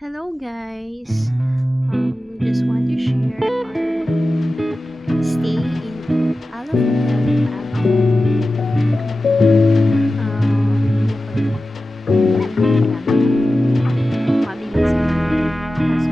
Hello guys. We just want to share our stay in Alabama. Mabilis mas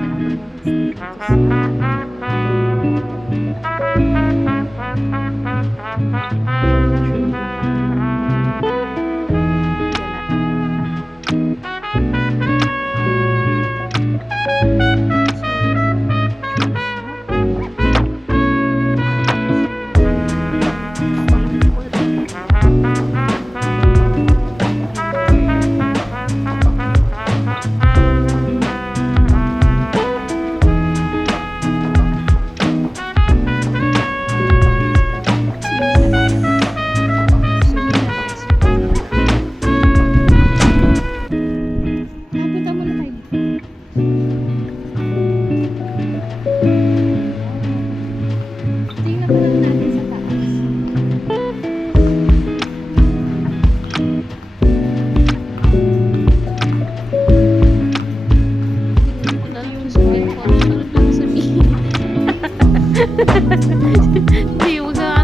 Hindi, wag na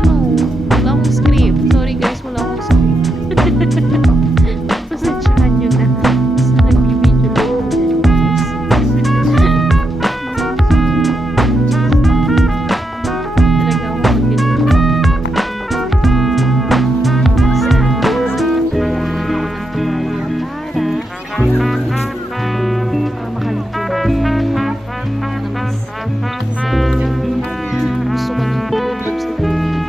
wala akong script. Sorry guys, wala akong script. Pasensyahan nyo na. Basta nagbibideo lang ako yan, guys. Talaga ako mag-ganito. Para makaligo na mas gusto ko ng bublob sa tubig.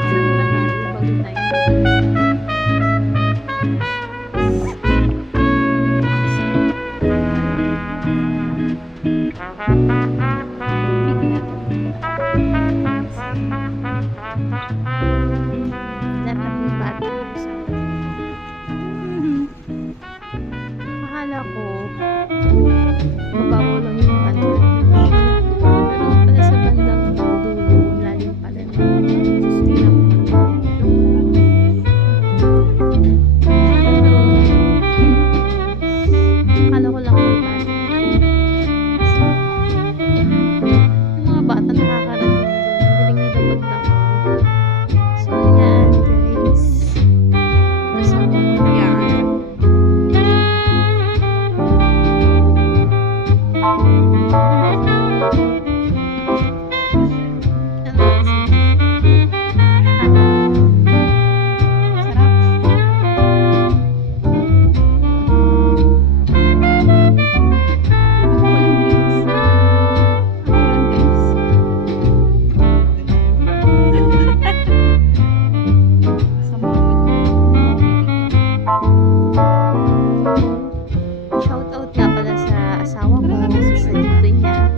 Saan muna tayo bago tayo lahat ng bata akala ko mababaw lang yung pero pala sa bandang dulo lalim pala na akala ko lang yung mga bata nakakarating doon galing nila magdamag so yan guys kasama ko yan. Shoutout nga pala sa asawa ko sa libre niya.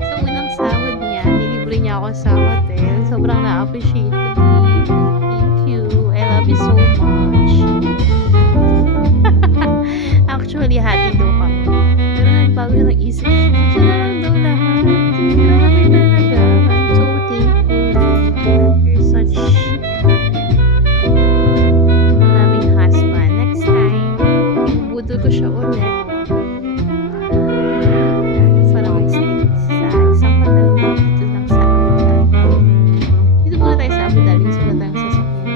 Sa unang sahod niya, nilibre niya ako sa hotel. Sobrang na-appreciate ko. Thank you. I love you so much. Actually, hati daw kami. Pero nagbago ng isip. Siya na lang daw lahat. Grabe talaga. I'm so thankful. You're such budol ko siya ulit para mag-stay sa isang hotel dito lang sa Abu Dhabi. Dito muna tayo sa Abu Dhabi so na tayong sasakyan.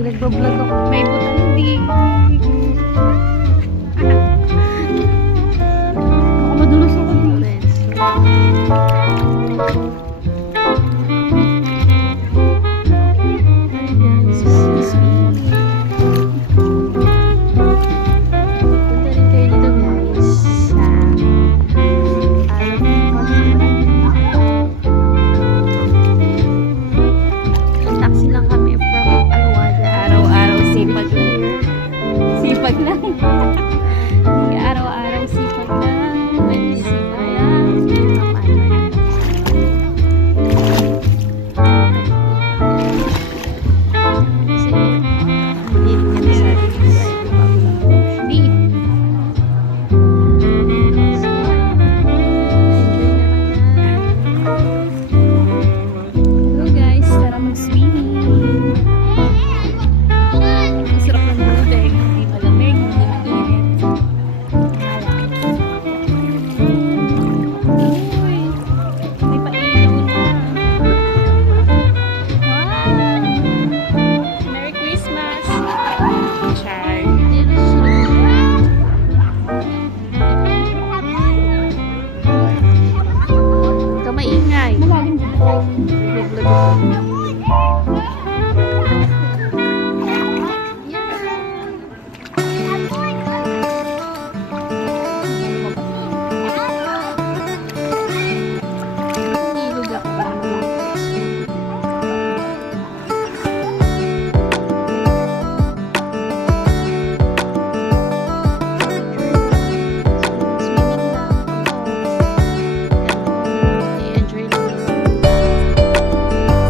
Nagbablog ako. May butang hindi. Baka madulos ako dito. Excuse me. Punta rin kayo dito guys sa taxi lang kami from Alwada. Araw-araw sipag lang. Araw-araw sipag lang. When busy tayo. Nilog ako ng mga place. Swimming lang ako. I-enjoy lang ako. Enjoying the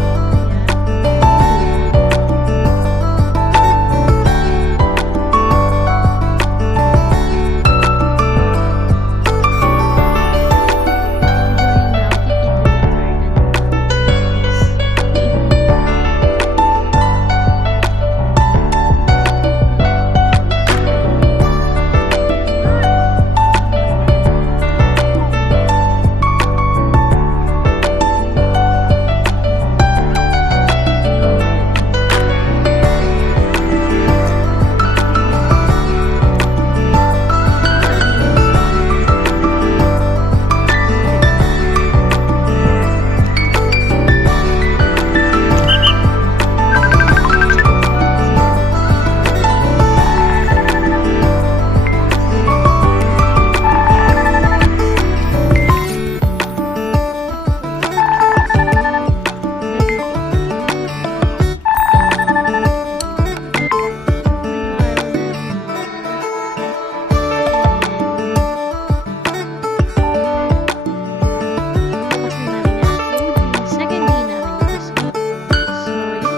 Second day namin dito sa so, yun.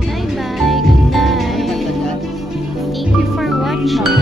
Bye bye, good night. Thank you for watching.